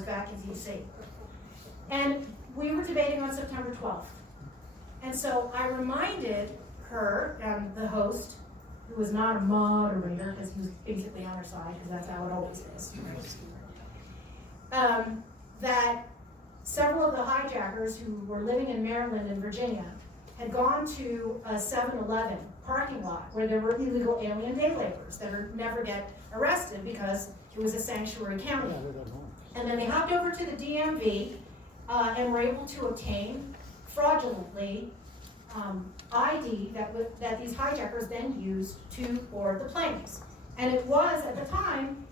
was back in DC. And we were debating on September 12th. And so I reminded her and the host, who was not a moderator, because he was basically on her side, because that's how it always is. That several of the hijackers who were living in Maryland and Virginia had gone to a 7-Eleven parking lot where there were illegal alien day laborers that would never get arrested because it was a sanctuary county. And then they hopped over to the DMV and were able to obtain fraudulently ID that these hijackers then used to board the planes. And it was, at the time,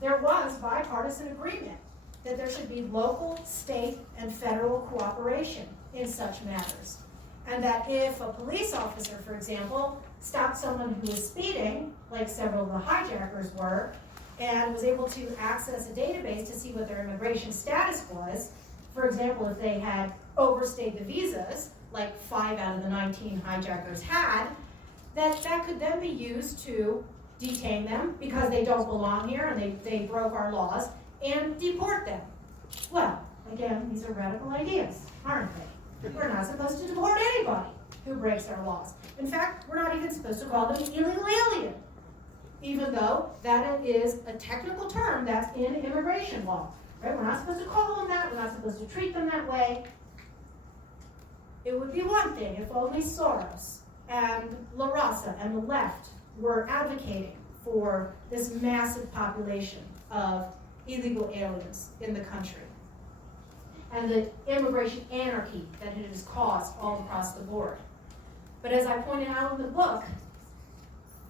there was bipartisan agreement that there should be local, state, and federal cooperation in such matters. And that if a police officer, for example, stopped someone who was speeding, like several of the hijackers were, and was able to access a database to see what their immigration status was, for example, if they had overstayed the visas, like 5 out of the 19 hijackers had, that could then be used to detain them because they don't belong here and they broke our laws, and deport them. Well, again, these are radical ideas, aren't they? We're not supposed to deport anybody who breaks our laws. In fact, we're not even supposed to call them illegal alien, even though that is a technical term that's in immigration law. Right? We're not supposed to call them that. We're not supposed to treat them that way. It would be one thing if only Soros and La Raza and the left were advocating for this massive population of illegal aliens in the country and the immigration anarchy that it has caused all across the board. But as I pointed out in the book,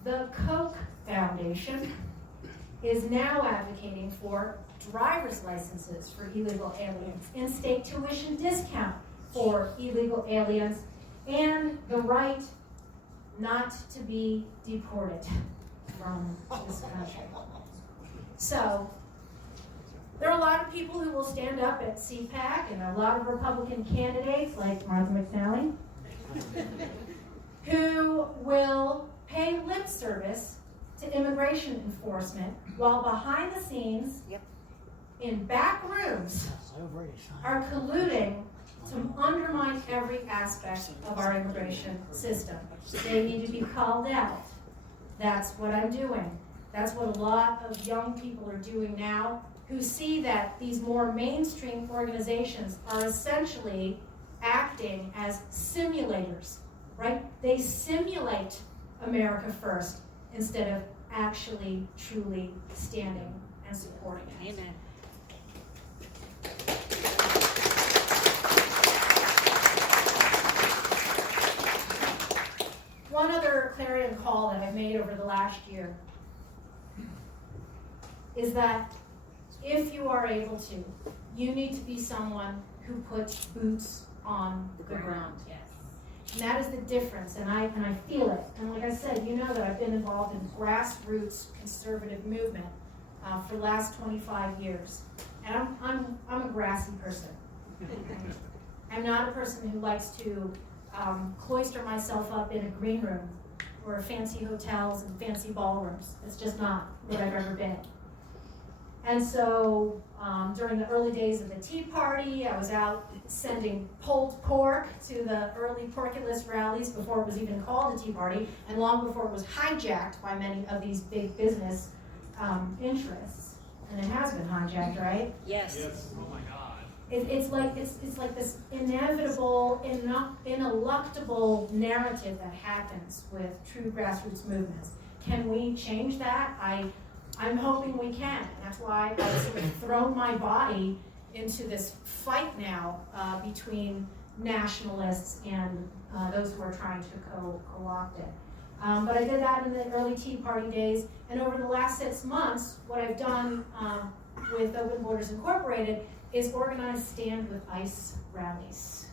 the Koch Foundation is now advocating for driver's licenses for illegal aliens, in-state tuition discount for illegal aliens, and the right not to be deported from this country. So, there are a lot of people who will stand up at CPAC, and a lot of Republican candidates, like Martha McSally, who will pay lip service to immigration enforcement, while behind the scenes, in back rooms, are colluding to undermine every aspect of our immigration system. They need to be called out. That's what I'm doing. That's what a lot of young people are doing now, who see that these more mainstream organizations are essentially acting as simulators, right? They simulate America first instead of actually, truly standing and supporting it. Amen. One other clarion call that I've made over the last year is that if you are able to, you need to be someone who puts boots on the ground. Yes. And that is the difference, and I feel it. And like I said, you know that I've been involved in grassroots conservative movement for the last 25 years. And I'm a grassy person. I'm not a person who likes to cloister myself up in a green room or fancy hotels and fancy ballrooms. It's just not what I've ever been. And so during the early days of the Tea Party, I was out sending pulled pork to the early porkulus rallies before it was even called the Tea Party, and long before it was hijacked by many of these big business interests. And it has been hijacked, right? Yes. Yes. Oh my God. It's like this inevitable, ineluctable narrative that happens with true grassroots movements. Can we change that? I'm hoping we can. That's why I've sort of thrown my body into this fight now between nationalists and those who are trying to co-opt it. But I did that in the early Tea Party days, and over the last 6 months, what I've done with Open Borders Incorporated is organize Stand with ICE rallies.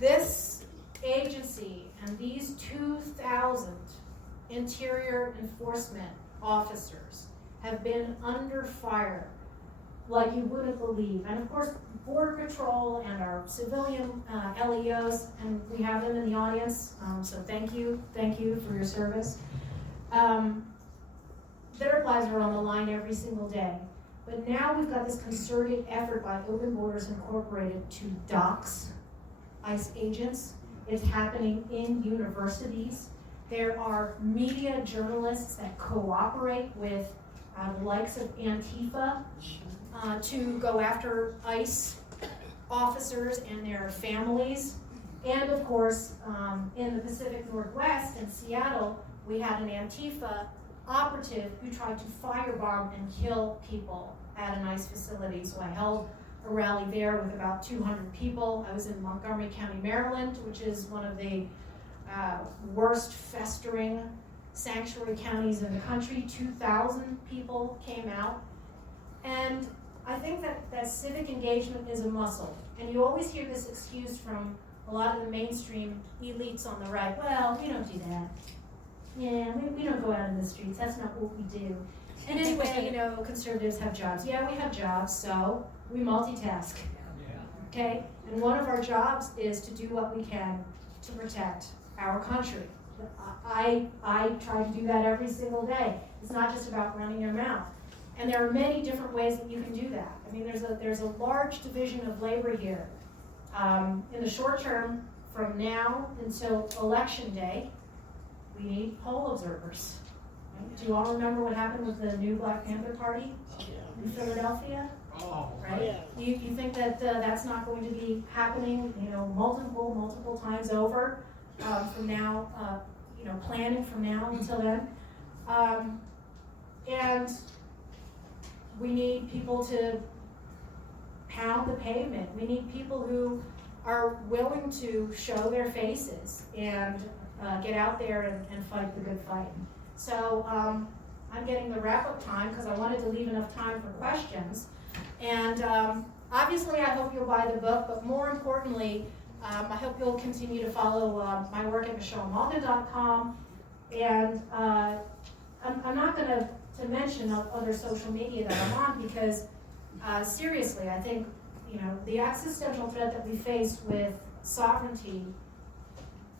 This agency and these 2,000 interior enforcement officers have been under fire like you wouldn't believe. And of course, Border Patrol and our civilian LEOs, and we have them in the audience, so thank you for your service. Their lives are on the line every single day. But now we've got this concerted effort by Open Borders Incorporated to dox ICE agents. It's happening in universities. There are media journalists that cooperate with the likes of Antifa to go after ICE officers and their families. And of course, in the Pacific Northwest in Seattle, we had an Antifa operative who tried to firebomb and kill people at an ICE facility. So I held a rally there with about 200 people. I was in Montgomery County, Maryland, which is one of the worst festering sanctuary counties in the country. 2,000 people came out. And I think that civic engagement is a muscle. And you always hear this excuse from a lot of the mainstream elites on the right. Well, we don't do that. Yeah, we don't go out in the streets. That's not what we do. And anyway, conservatives have jobs. Yeah, we have jobs, so we multitask. Okay? And one of our jobs is to do what we can to protect our country. I try to do that every single day. It's not just about running your mouth. And there are many different ways that you can do that. I mean, there's a large division of labor here. In the short term, from now until election day, we need poll observers. Right? Do you all remember what happened with the new Black Panther Party in Philadelphia? Oh, right? Yeah. You think that that's not going to be happening, multiple times over from now, planning from now until then. And we need people to pound the pavement. We need people who are willing to show their faces and get out there and fight the good fight. So I'm getting the wrap-up time because I wanted to leave enough time for questions. And obviously I hope you'll buy the book, but more importantly, I hope you'll continue to follow my work at michellemalkin.com. And I'm not going to mention other social media that I'm on because seriously, I think the existential threat that we face with sovereignty,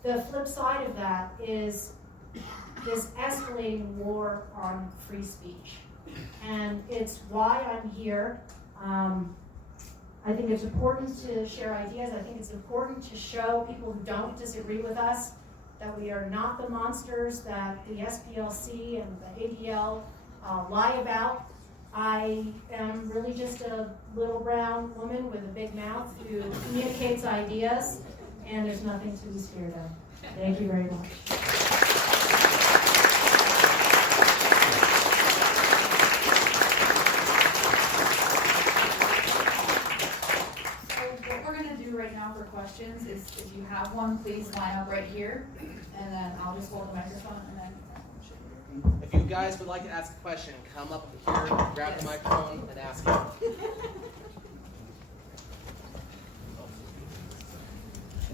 the flip side of that is this escalating war on free speech. And it's why I'm here. I think it's important to share ideas. I think it's important to show people who don't disagree with us that we are not the monsters that the SPLC and the ADL lie about. I am really just a little brown woman with a big mouth who communicates ideas, and there's nothing to be scared of. Thank you very much. Right now for questions is if you have one, please line up right here, and then I'll just hold the microphone and then if you guys would like to ask a question, come up here, grab the microphone, and ask it.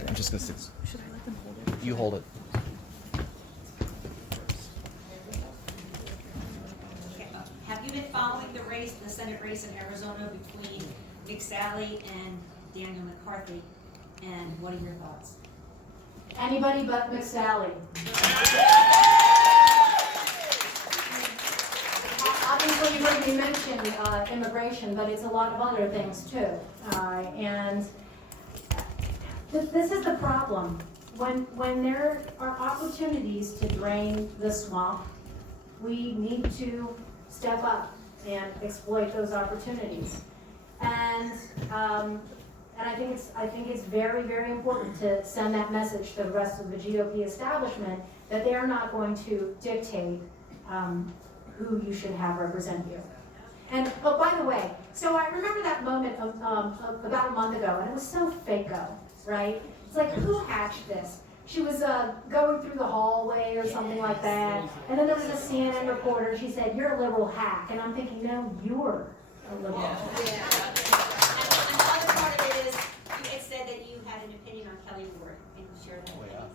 I'm just gonna sit. Should I let them hold it? You hold it. Okay. Have you been following the Senate race in Arizona between McSally and Daniel McCarthy, and what are your thoughts? Anybody but McSally. Obviously, you heard me mention immigration, but it's a lot of other things too. And this is the problem. When there are opportunities to drain the swamp, we need to step up and exploit those opportunities. And I think it's very, very important to send that message to the rest of the GOP establishment that they are not going to dictate who you should have represent you. And oh, by the way, so I remember that moment of about a month ago, and it was so fake-o, right? It's like, who hatched this? She was going through the hallway or something like that, and then there was a CNN reporter. She said, "You're a liberal hack," and I'm thinking, no, you're a liberal hack. Said that you had an opinion on Kelly Ward, and you shared that.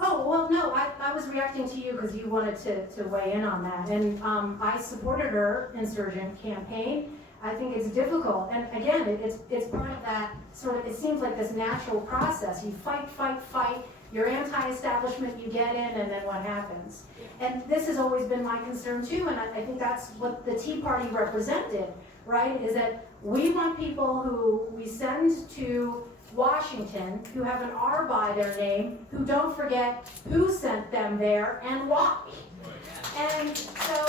Oh, well, no, I was reacting to you because you wanted to weigh in on that. And I supported her insurgent campaign. I think it's difficult. And again, it's part of that sort of, it seems like this natural process. You fight, you're anti-establishment, you get in, and then what happens? And this has always been my concern too, and I think that's what the Tea Party represented, right, is that we want people who we send to Washington who have an R by their name, who don't forget who sent them there and why. And so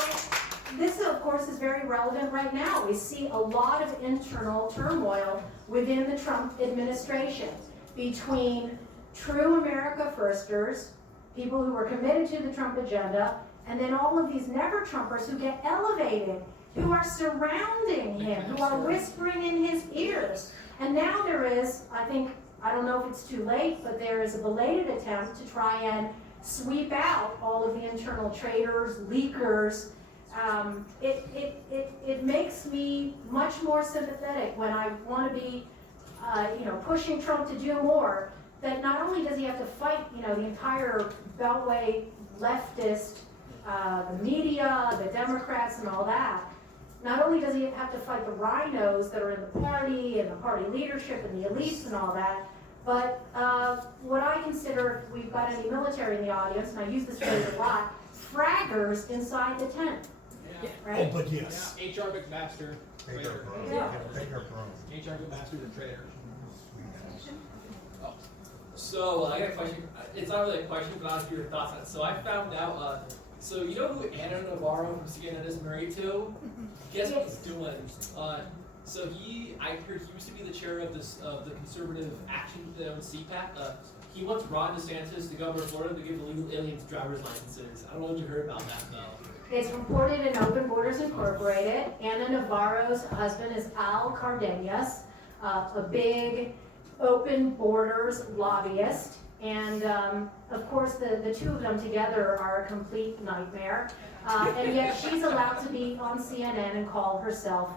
this, of course, is very relevant right now. We see a lot of internal turmoil within the Trump administration between true America firsters, people who are committed to the Trump agenda, and then all of these never-Trumpers who get elevated, who are surrounding him, who are whispering in his ears. And now there is, I don't know if it's too late, but there is a belated attempt to try and sweep out all of the internal traitors, leakers. It makes me much more sympathetic when I want to be, pushing Trump to do more. That not only does he have to fight, the entire Beltway leftist, the media, the Democrats, and all that. Not only does he have to fight the rhinos that are in the party and the party leadership and the elites and all that, but what I consider, if we've got any military in the audience, and I use this phrase a lot, fraggers inside the tent. Yeah. Right? Oh, but yes. Yeah, HR McMaster, traitor. HR McMaster, the traitor. So I got a question. It's not really a question, but I want to hear your thoughts on it. So I found out. So you know who Anna Navarro from CNN is married to? Guess what he's doing? So I heard he used to be the chair of the conservative action CPAC. He wants Ron DeSantis, the governor of Florida, to give illegal aliens driver's licenses. I don't know what you heard about that though. It's reported in Open Borders Incorporated. Anna Navarro's husband is Al Cardenas, a big Open Borders lobbyist. And of course, the two of them together are a complete nightmare. And yet she's allowed to be on CNN and call herself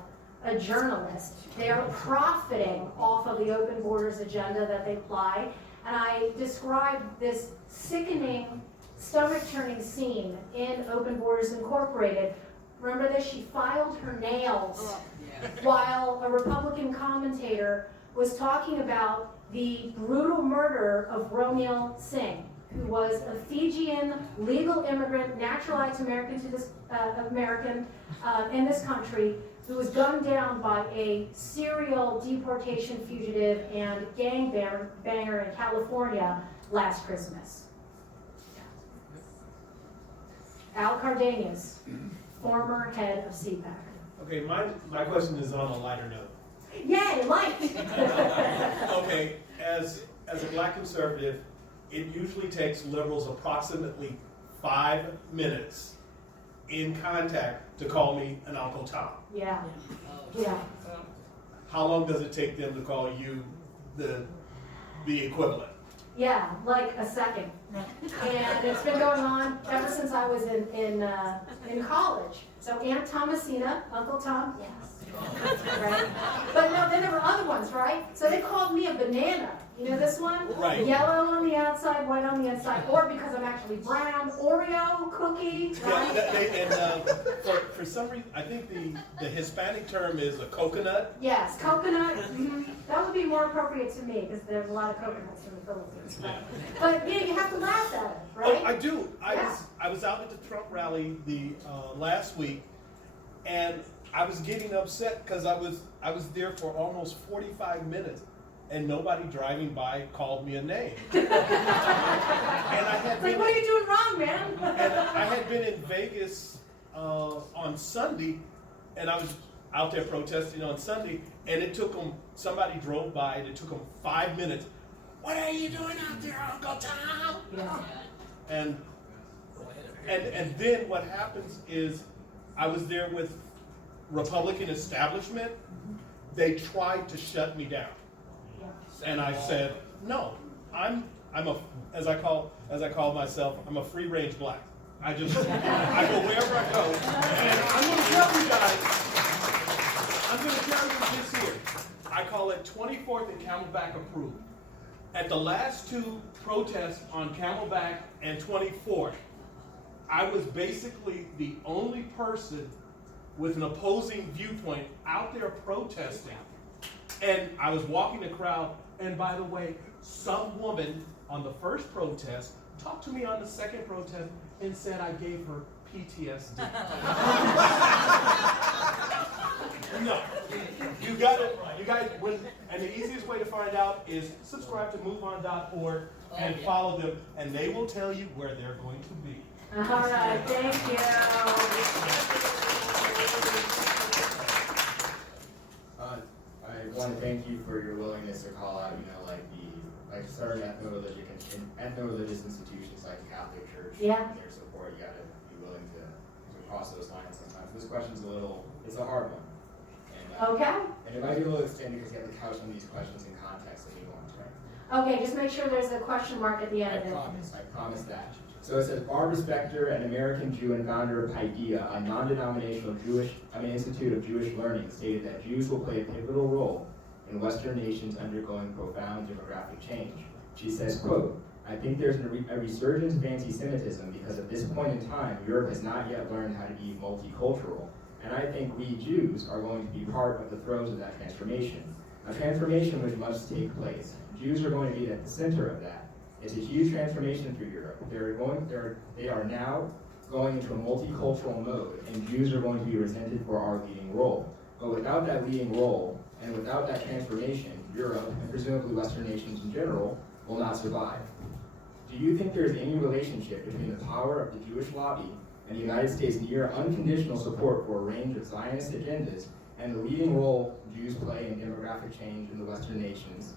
a journalist. They are profiting off of the Open Borders agenda that they apply. And I described this sickening, stomach-turning scene in Open Borders Incorporated. Remember this? She filed her nails while a Republican commentator was talking about the brutal murder of Romil Singh, who was a Fijian legal immigrant, naturalized American to this in this country, who was gunned down by a serial deportation fugitive and gangbanger in California last Christmas. Al Cardenas, former head of CPAC. Okay, my question is on a lighter note. Yay, light! Okay, as a black conservative, it usually takes liberals approximately 5 minutes in contact to call me an Uncle Tom. Yeah, yeah. How long does it take them to call you the equivalent? Yeah, like a second. And it's been going on ever since I was in college. So Aunt Thomasina, Uncle Tom, yes. Right? But no, then there were other ones, right? So they called me a banana. You know this one? Right. Yellow on the outside, white on the inside, or because I'm actually brown, Oreo cookie, right? Yeah, and for some reason, I think the Hispanic term is a coconut. Yes, coconut. That would be more appropriate to me because there's a lot of coconuts in the Philippines. But yeah, you have to laugh at it, right? Oh, I do. I was out at the Trump rally the last week, and I was getting upset because I was there for almost 45 minutes. And nobody driving by called me a name. And I had like, what are you doing wrong, man? And I had been in Vegas on Sunday, and I was out there protesting on Sunday, and it took them, somebody drove by, and it took them 5 minutes. What are you doing out there, Uncle Tom? Yeah. And then what happens is, I was there with Republican establishment. They tried to shut me down. And I said, no, I'm as I call myself, I'm a free range black. I go wherever I go, and I'm going to tell you guys, this here. I call it 24th and Camelback approved. At the last two protests on Camelback and 24th, I was basically the only person with an opposing viewpoint out there protesting. And I was walking the crowd, and by the way, some woman on the first protest talked to me on the second protest and said I gave her PTSD. No. You guys, and the easiest way to find out is subscribe to MoveOn.org and follow them, and they will tell you where they're going to be. All right, thank you. I want to thank you for your willingness to call out, like certain ethno-religious institutions like the Catholic Church. Yeah. And their support. You got to be willing to cross those lines sometimes. This question's it's a hard one. And, Okay. And it might be a little extended because you have to couch on these questions in context and nuance, right? Okay, just make sure there's a question mark at the end of it. I promise that. So it says, Barbara Spectre, an American Jew and founder of Paideia, a non-denominational institute of Jewish learning, stated that Jews will play a pivotal role in Western nations undergoing profound demographic change. She says, quote, I think there's a resurgence of anti-Semitism because at this point in time, Europe has not yet learned how to be multicultural. And I think we Jews are going to be part of the throes of that transformation. A transformation which must take place. Jews are going to be at the center of that. It's a huge transformation through Europe. They are now going into a multicultural mode, and Jews are going to be resented for our leading role. But without that leading role, and without that transformation, Europe, and presumably Western nations in general, will not survive. Do you think there is any relationship between the power of the Jewish lobby and the United States' near unconditional support for a range of Zionist agendas and the leading role Jews play in demographic change in the Western nations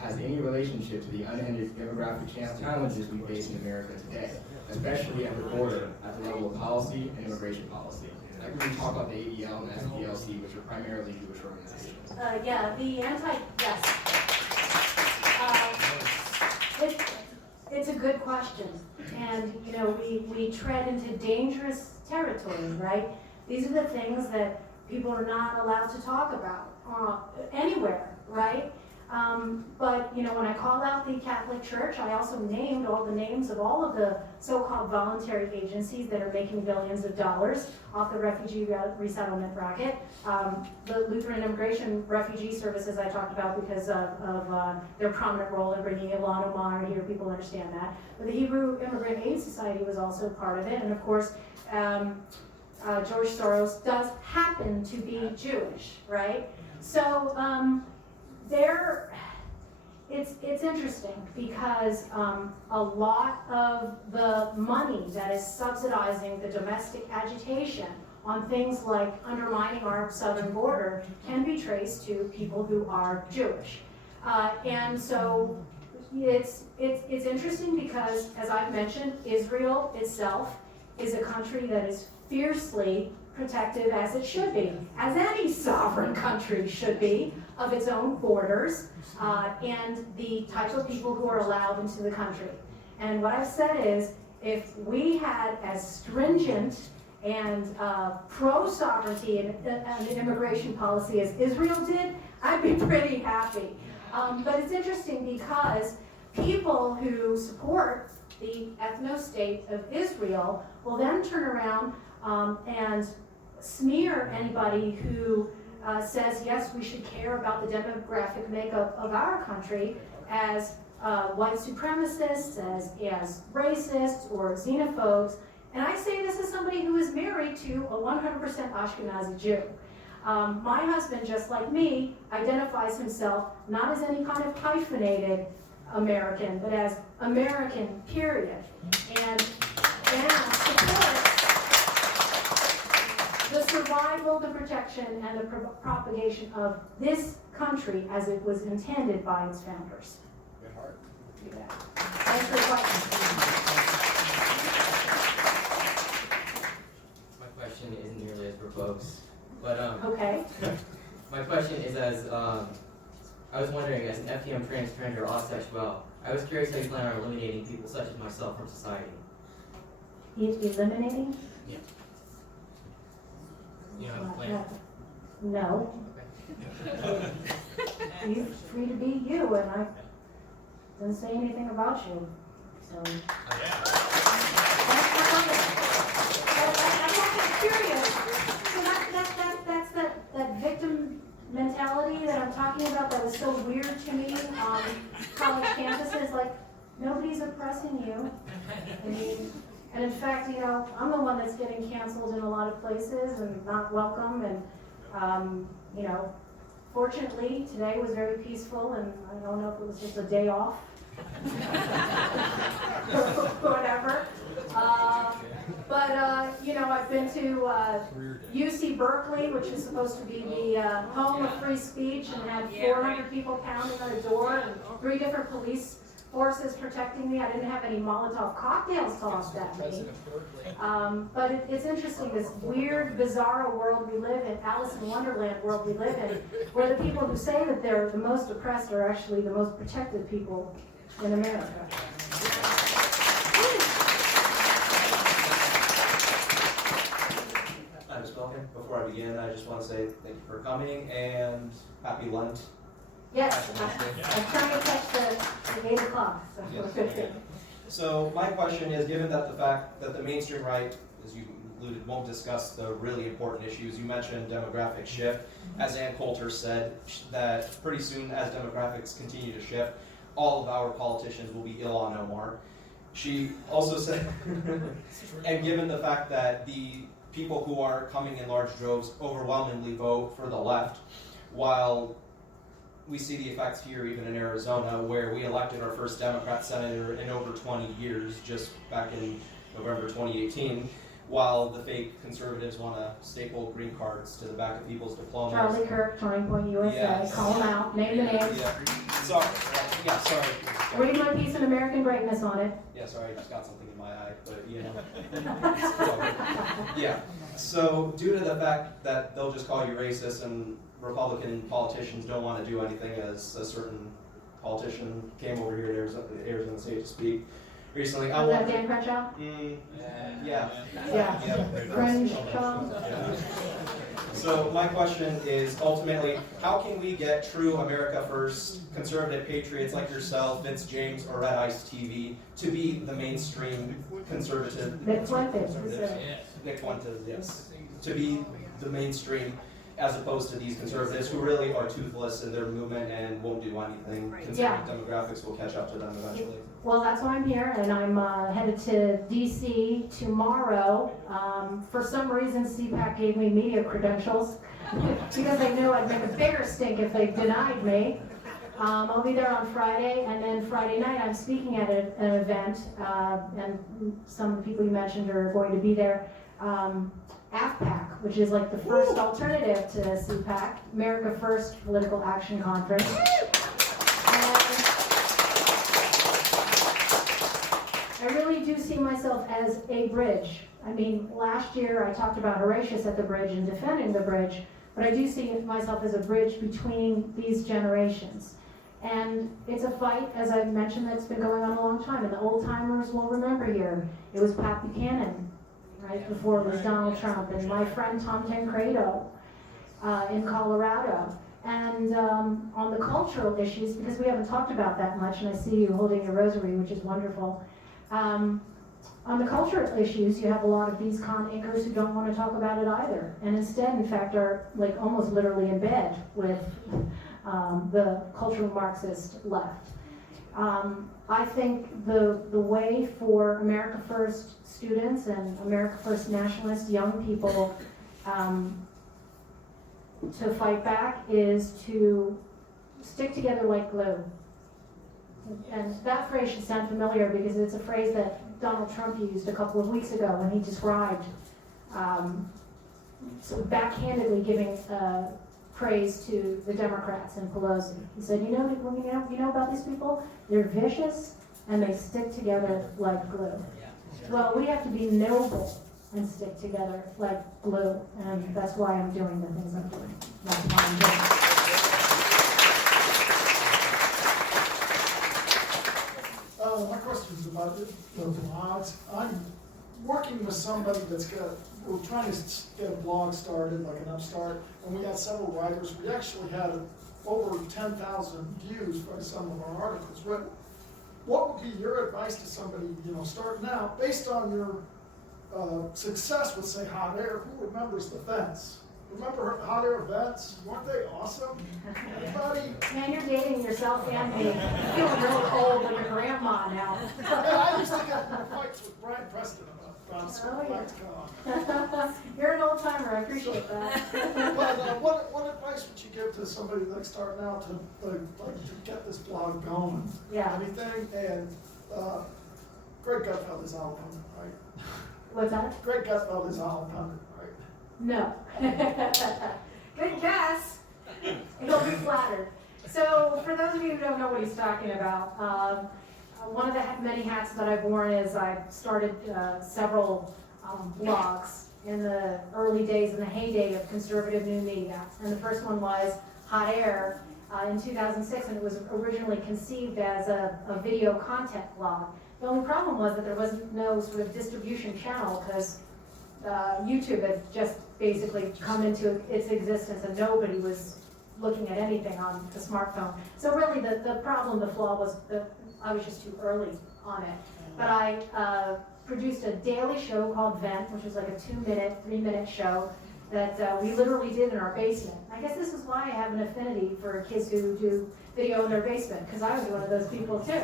has any relationship to the unending demographic challenges we face in America today, especially at the border, at the level of policy and immigration policy? Like when we talk about the ADL and SPLC, which are primarily Jewish organizations. It's a good question. And, we tread into dangerous territory, right? These are the things that people are not allowed to talk about anywhere, right? But, when I called out the Catholic Church, I also named all the names of all of the so-called voluntary agencies that are making billions of dollars off the refugee resettlement bracket. The Lutheran Immigration Refugee Services I talked about because of their prominent role in bringing Ilan Omar here, people understand that. But the Hebrew Immigrant Aid Society was also part of it, and of course, George Soros does happen to be Jewish, right? So, it's interesting because a lot of the money that is subsidizing the domestic agitation on things like undermining our southern border can be traced to people who are Jewish. And so it's interesting because, as I've mentioned, Israel itself is a country that is fiercely protective, as it should be, as any sovereign country should be, of its own borders and the types of people who are allowed into the country. And what I've said is, if we had as stringent and pro-sovereignty and immigration policy as Israel did, I'd be pretty happy. But it's interesting because people who support the ethno-state of Israel will then turn around and smear anybody who says, yes, we should care about the demographic makeup of our country as white supremacists, as racists or xenophobes. And I say this as somebody who is married to a 100% Ashkenazi Jew. My husband, just like me, identifies himself not as any kind of hyphenated American, but as American, period. And supports the survival, the protection, and the propagation of this country as it was intended by its founders. Good heart. You bet. Thanks for the question. My question isn't nearly as verbose, but Okay. my question is I was wondering, as an FTM transgender asexual, I was curious how you plan on eliminating people such as myself from society. Eliminating? Yeah. You know, have a plan? No. Okay. You're free to be you, and I didn't say anything about you. So. I'm curious. So that's that victim mentality that I'm talking about that was so weird to me on college campuses. Like, nobody's oppressing you. I mean, and in fact, I'm the one that's getting canceled in a lot of places and not welcome. And You know, fortunately, today was very peaceful, and I don't know if it was just a day off. Whatever. You know, I've been to UC Berkeley, which is supposed to be the home of free speech, and had 400 people pounding on the door, and 3 different police forces protecting me. I didn't have any Molotov cocktails tossed at me. But it's interesting, this weird, bizarro world we live in, Alice in Wonderland world we live in, where the people who say that they're the most oppressed are actually the most protected people in America. I'm Ms. Malkin. Before I begin, I just want to say thank you for coming and happy Lent. Yes, I'm trying to catch the 8 o'clock. So. Yes. So my question is, given that the fact that the mainstream right, as you alluded, won't discuss the really important issues, you mentioned demographic shift. As Ann Coulter said, that pretty soon as demographics continue to shift, all of our politicians will be ill on no more. She also said, and given the fact that the people who are coming in large droves overwhelmingly vote for the left, while we see the effects here even in Arizona, where we elected our first Democrat senator in over 20 years, just back in November 2018, while the fake conservatives want to staple green cards to the back of people's diplomas. Charlie Kirk, Turning Point USA, Yes. Call them out, name the names. Yeah. Sorry. Yeah, sorry. Read my piece of American Greatness on it. Yeah, sorry, I just got something in my eye, but you know. Yeah. So due to the fact that they'll just call you racist, and Republican politicians don't want to do anything, as a certain politician came over here to Arizona State to speak recently. Was that Dan Crenshaw? Yeah. Crenshaw. Yeah. So my question is, ultimately, how can we get true America First conservative patriots like yourself, Vince James, or Red Ice TV to be the mainstream conservative? Nick Fuentes. Nick Fuentes, yes. To be the mainstream, as opposed to these conservatives who really are toothless in their movement and won't do anything. Considering demographics will catch up to them eventually. Well, that's why I'm here, and I'm headed to DC tomorrow. For some reason, CPAC gave me media credentials because they knew I'd make a bigger stink if they denied me. I'll be there on Friday, and then Friday night I'm speaking at an event, and some of the people you mentioned are going to be there. AFPAC, which is like the first alternative to CPAC, America First Political Action Conference. I really do see myself as a bridge. I mean, last year I talked about Horatius at the bridge and defending the bridge, but I do see myself as a bridge between these generations. And it's a fight, as I've mentioned, that's been going on a long time, and the old timers will remember here. It was Pat Buchanan, right before it was Donald Trump, and my friend Tom Tancredo in Colorado. And on the cultural issues, because we haven't talked about that much, and I see you holding your rosary, which is wonderful. On the cultural issues, you have a lot of these con anchors who don't want to talk about it either, and instead, in fact, are like almost literally in bed with the cultural Marxist left. I think the way for America First students and America First nationalist young people to fight back is to stick together like glue. And that phrase should sound familiar because it's a phrase that Donald Trump used a couple of weeks ago when he described, so backhandedly giving praise to the Democrats and Pelosi. He said, you know about these people? They're vicious and they stick together like glue. Well, we have to be noble and stick together like glue, and that's why I'm doing the things I'm doing. That's why I'm doing. My question is about the blogs. I'm working with somebody we're trying to get a blog started, like an upstart, and we had several writers. We actually had over 10,000 views by some of our articles. What would be your advice to somebody, starting out, based on your success with, say, Hot Air? Who remembers the vents? Remember Hot Air vents? Weren't they awesome? Anybody? Man, you're dating yourself and me. You're feeling real old like your grandma now. I used to get into fights with Brian Preston about Oh, yeah. lights gone. You're an old timer, I appreciate that. But what advice would you give to somebody like starting out to to get this blog going? Yeah. Anything? And Greg Gutfeld is out on it, right? What's that? Greg Gutfeld is out on it, right? No. Good guess. He'll be flattered. So, for those of you who don't know what he's talking about, one of the many hats that I've worn is I've started several blogs in the early days, in the heyday of conservative new media. And the first one was Hot Air in 2006, and it was originally conceived as a video content blog. The only problem was that there wasn't no sort of distribution channel because YouTube had just basically come into its existence and nobody was looking at anything on the smartphone. So really the problem, the flaw was that I was just too early on it. But I produced a daily show called Vent, which was like a 2-minute, 3-minute show that we literally did in our basement. I guess this is why I have an affinity for kids who do video in their basement, because I was one of those people too.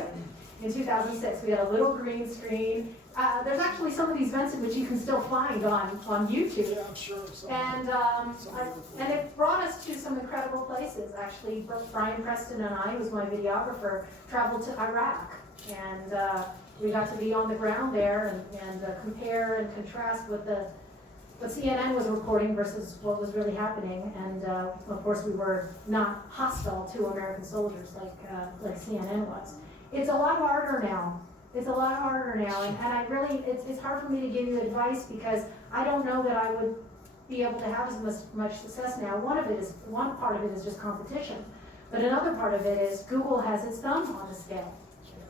In 2006, we had a little green screen. There's actually some of these vents in which you can still find on YouTube. Yeah, I'm sure. And it brought us to some incredible places. Actually, Brian Preston and I, who was my videographer, traveled to Iraq. And we got to be on the ground there and compare and contrast with what CNN was reporting versus what was really happening. And of course, we were not hostile to American soldiers like CNN was. It's a lot harder now. It's a lot harder now, and I really, it's hard for me to give you advice because I don't know that I would be able to have as much success now. One part of it is just competition, but another part of it is Google has its thumb on the scale,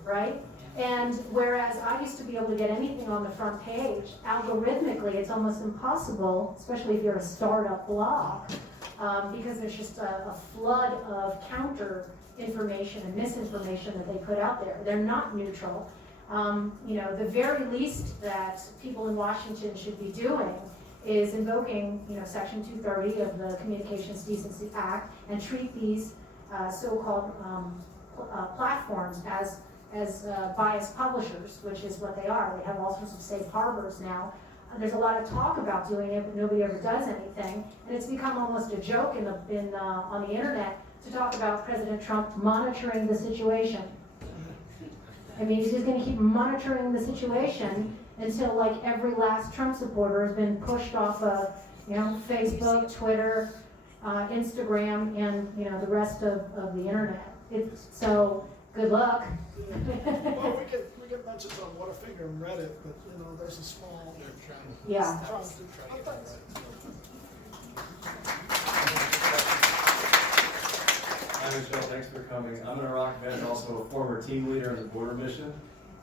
right? And whereas I used to be able to get anything on the front page, algorithmically it's almost impossible, especially if you're a startup blog, because there's just a flood of counter information and misinformation that they put out there. They're not neutral. The very least that people in Washington should be doing is invoking, Section 230 of the Communications Decency Act and treat these so-called platforms as biased publishers, which is what they are. They have all sorts of safe harbors now. There's a lot of talk about doing it, but nobody ever does anything, and it's become almost a joke on the internet to talk about President Trump monitoring the situation. I mean, he's just going to keep monitoring the situation until, like, every last Trump supporter has been pushed off of, Facebook, Twitter, Instagram, and, the rest of the internet. So, good luck. Well, we get mentions on Whatafinger and Reddit, but, there's a small... Yeah. Hi, Michelle, thanks for coming. I'm an Iraq vet and also a former team leader in the border mission.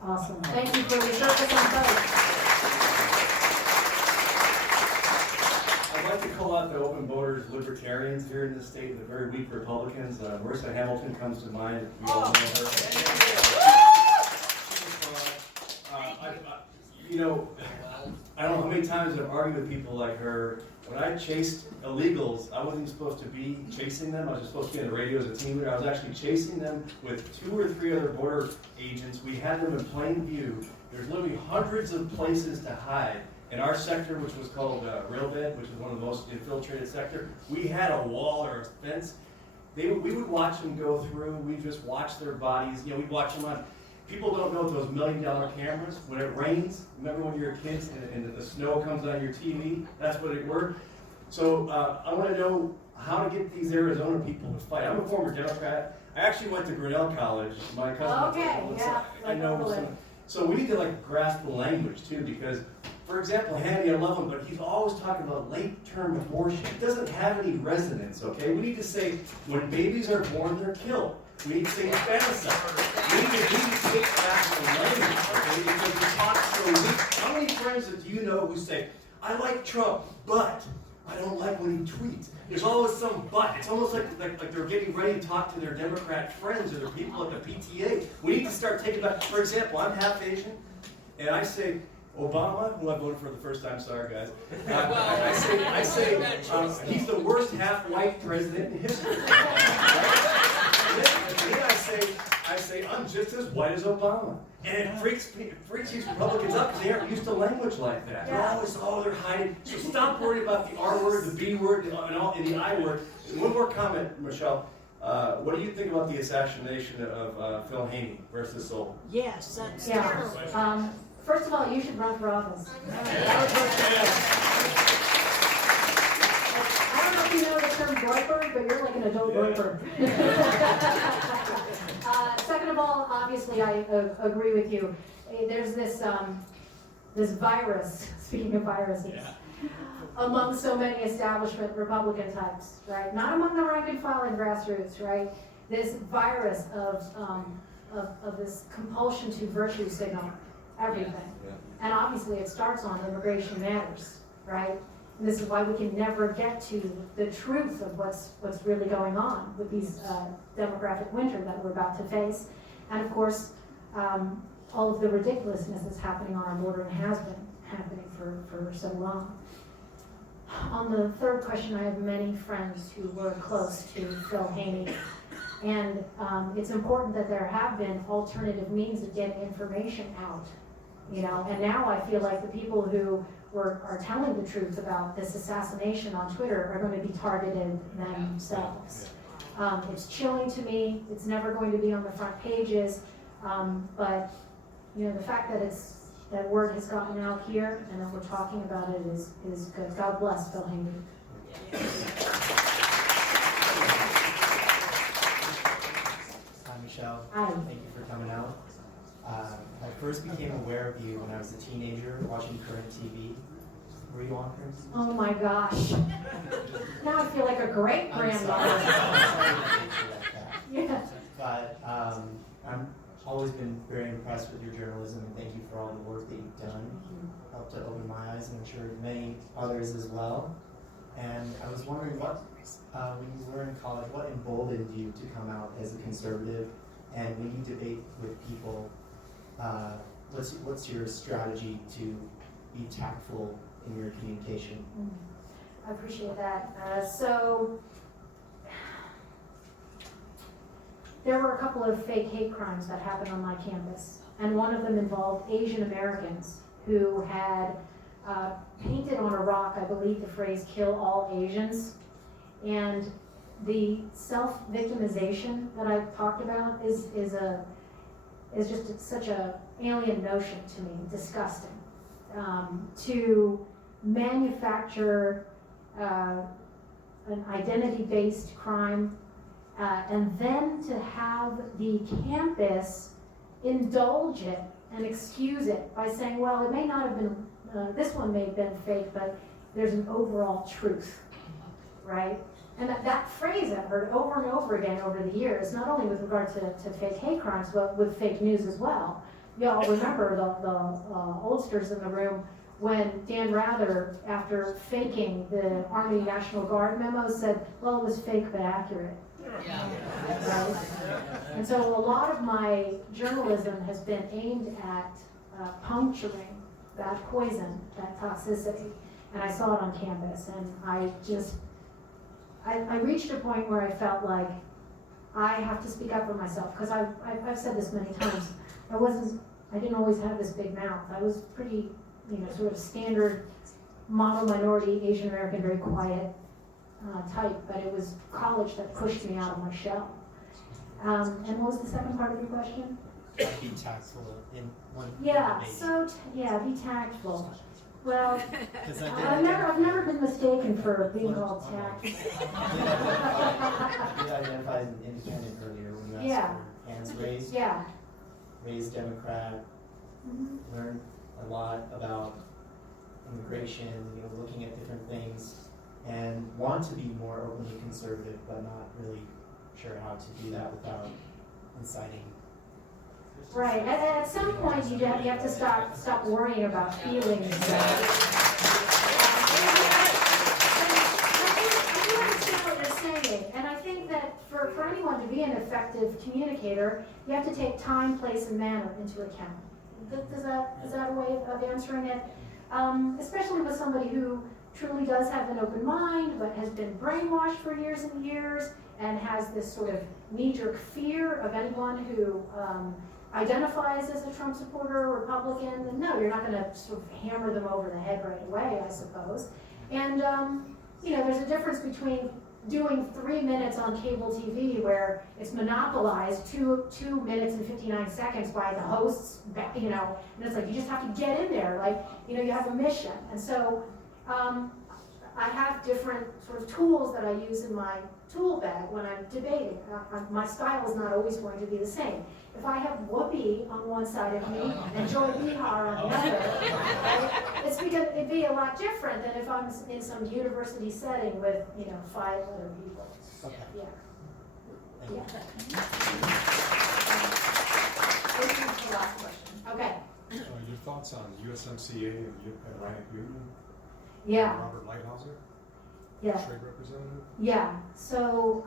Awesome. Thank you for your service on both. I'd like to call out the open borders libertarians here in the state and the very weak Republicans. Merissa Hamilton comes to mind. We all know her. I don't know how many times I've argued with people like her. When I chased illegals, I wasn't supposed to be chasing them. I was just supposed to be on the radio as a team leader. I was actually chasing them with 2 or 3 other border agents. We had them in plain view. There's literally hundreds of places to hide. In our sector, which was called Railbed, which is one of the most infiltrated sector, we had a wall or a fence. We would watch them go through. We'd just watch their bodies. We'd watch them on. People don't know those $1 million cameras. When it rains, remember when you were kids and the snow comes on your TV? That's what it were. So I want to know how to get these Arizona people to fight. I'm a former Democrat. I actually went to Grinnell College. My cousin. Okay, yeah. I know some. So we need to grasp the language too, because, for example, Handy, I love him, but he's always talking about late-term abortion. It doesn't have any resonance. Okay, we need to say when babies are born, they're killed. We need to say infanticide. We need to take back the language, okay? Because we talk so weak. How many friends do you know who say, I like Trump, but I don't like when he tweets? There's always some but. It's almost like they're getting ready to talk to their Democrat friends or their people at the PTA. We need to start taking back. For example, I'm half Asian, and I say, Obama, who I voted for the first time, sorry guys. I say he's the worst half-white president in history. And then I say, I say, I'm just as white as Obama. And it freaks these Republicans up because they aren't used to language like that. They're always, they're hiding. So stop worrying about the R word, the B word, and the I word. And one more comment, Michelle. What do you think about the assassination of Phil Haney versus Sol? Yes, that's terrible. First of all, you should run for office. I don't know if you know the term groyper, but you're like an adult groyper. Second of all, obviously, I agree with you. There's this this virus. Speaking of viruses, among so many establishment Republican types, right? Not among the rank and file and grassroots, right? This virus of this compulsion to virtue signal everything. And obviously it starts on immigration matters, right? And this is why we can never get to the truth of what's really going on with these demographic winter that we're about to face. And of course, all of the ridiculousness that's happening on our border and has been happening for so long. On the third question, I have many friends who were close to Phil Haney. And it's important that there have been alternative means of getting information out. You know, and now I feel like the people who are telling the truth about this assassination on Twitter are going to be targeted themselves. It's chilling to me. It's never going to be on the front pages. But you know, the fact that that word has gotten out here and that we're talking about it is good. God bless Phil Haney. Hi, Michelle. Hi. Thank you for coming out. I first became aware of you when I was a teenager watching Current TV. Were you on Current TV? Oh my gosh. Now I feel like a great grandmother. Yeah. But I've always been very impressed with your journalism, and thank you for all the work that you've done. Helped to open my eyes, and I'm sure many others as well. And I was wondering when you were in college, what emboldened you to come out as a conservative? And when you debate with people, what's your strategy to be tactful in your communication? I appreciate that. So there were a couple of fake hate crimes that happened on my campus, and one of them involved Asian Americans who had painted on a rock, I believe, the phrase "kill all Asians." And the self-victimization that I've talked about is just such a alien notion to me, disgusting. To manufacture an identity-based crime and then to have the campus indulge it and excuse it by saying, well, it may not have been, this one may have been fake, but there's an overall truth, right? And that phrase I've heard over and over again over the years, not only with regard to fake hate crimes, but with fake news as well. You all remember the oldsters in the room when Dan Rather, after faking the Army National Guard memo, said, well, it was fake but accurate. Yeah. Right? And so a lot of my journalism has been aimed at puncturing that poison, that toxicity. And I saw it on campus, and I reached a point where I felt like I have to speak up for myself, because I've said this many times. I didn't always have this big mouth. I was pretty, sort of standard model minority Asian American, very quiet type, but it was college that pushed me out of my shell. And what was the second part of your question? Be tactful in one. Yeah, be tactful. Well, I've never been mistaken for being called tactful. You identified as an independent earlier when you asked for hands raised. Yeah. Raised Democrat, learned a lot about immigration, looking at different things, and want to be more openly conservative, but not really sure how to do that without inciting. Right. At some point, you have to stop worrying about feelings. I do understand what you're saying, and I think that for anyone to be an effective communicator, you have to take time, place, and manner into account. Is that a way of answering it? Especially with somebody who truly does have an open mind, but has been brainwashed for years and years, and has this sort of knee-jerk fear of anyone who identifies as a Trump supporter or Republican, then no, you're not going to sort of hammer them over the head right away, I suppose. And, you know, there's a difference between doing 3 minutes on cable TV where it's monopolized 2 minutes and 59 seconds by the hosts, you know, and it's like, you just have to get in there, like, you know, you have a mission. And so I have different sort of tools that I use in my tool bag when I'm debating. My style is not always going to be the same. If I have Whoopi on one side of me and Joy Behar on the other, it's because it'd be a lot different than if I'm in some university setting with, you know, 5 other people. Okay. Yeah. Yeah. This is the last question. Okay. Your thoughts on USMCA and Atlantic Union? Yeah. Robert Lighthouser? Yeah. Trade representative? Yeah. So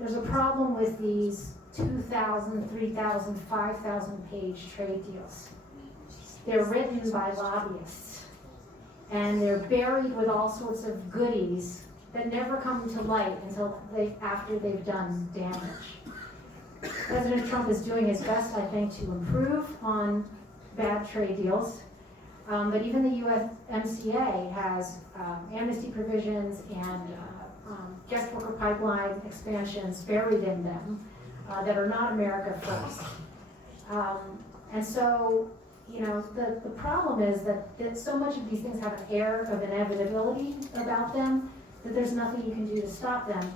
there's a problem with these 2,000, 3,000, 5,000 page trade deals. They're written by lobbyists, and they're buried with all sorts of goodies that never come to light until after they've done damage. President Trump is doing his best, I think, to improve on bad trade deals, but even the USMCA has amnesty provisions and guest worker pipeline expansions buried in them that are not America first. And so, you know, the problem is that so much of these things have an air of inevitability about them that there's nothing you can do to stop them.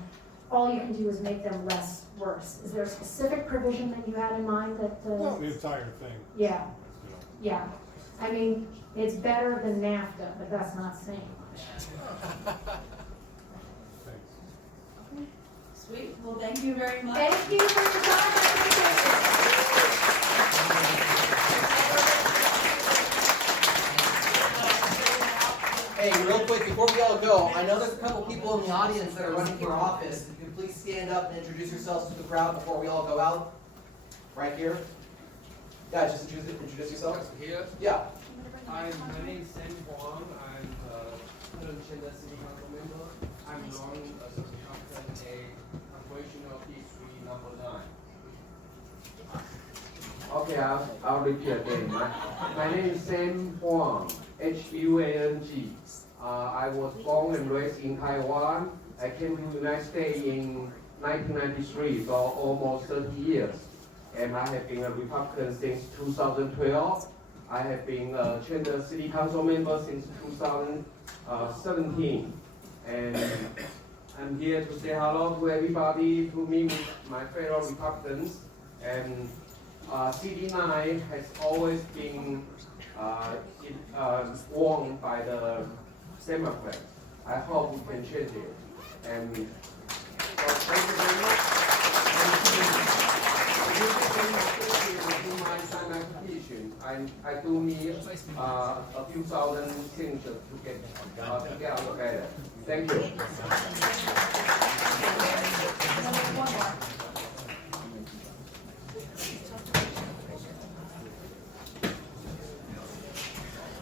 All you can do is make them less worse. Is there a specific provision that you had in mind that? No, the entire thing. Yeah, yeah. I mean, it's better than NAFTA, but that's not saying much. Sweet. Well, thank you very much. Thank you for your time. I appreciate it. Hey, real quick, before we all go, I know there's a couple people in the audience that are running for office. If you could please stand up and introduce yourselves to the crowd before we all go out. Right here. Guys, just introduce yourselves. Here? Yeah. My name is Sam Huang. I'm a Transgender City Council member. I'm running as a congressional history number 9. Okay, I'll repeat again. My name is Sam Huang, Huang. I was born and raised in Taiwan. I came to the United States in 1993, so almost 30 years. And I have been a Republican since 2012. I have been a Transgender City Council member since 2017. And I'm here to say hello to everybody, to meet with my fellow Republicans. And CD9 has always been won by the Democrats. I hope we can change it. And so thank you very much. My sign application, I do need a few thousand signatures to get together. Thank you.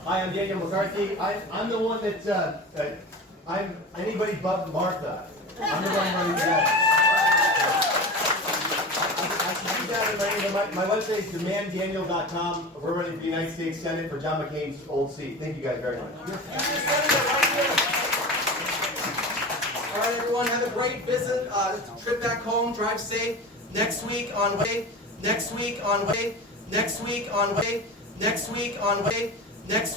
Hi, I'm Daniel McCarthy. I'm the one that I'm anybody but Martha. I'm the one running that. My website is demanddaniel.com. We're running for the United States Senate for John McCain's old seat. Thank you guys very much. All right, everyone, have a great visit. Trip back home. Drive safe. Next week on Way. Next week on Way. Next week on Way. Next week on Way. Next.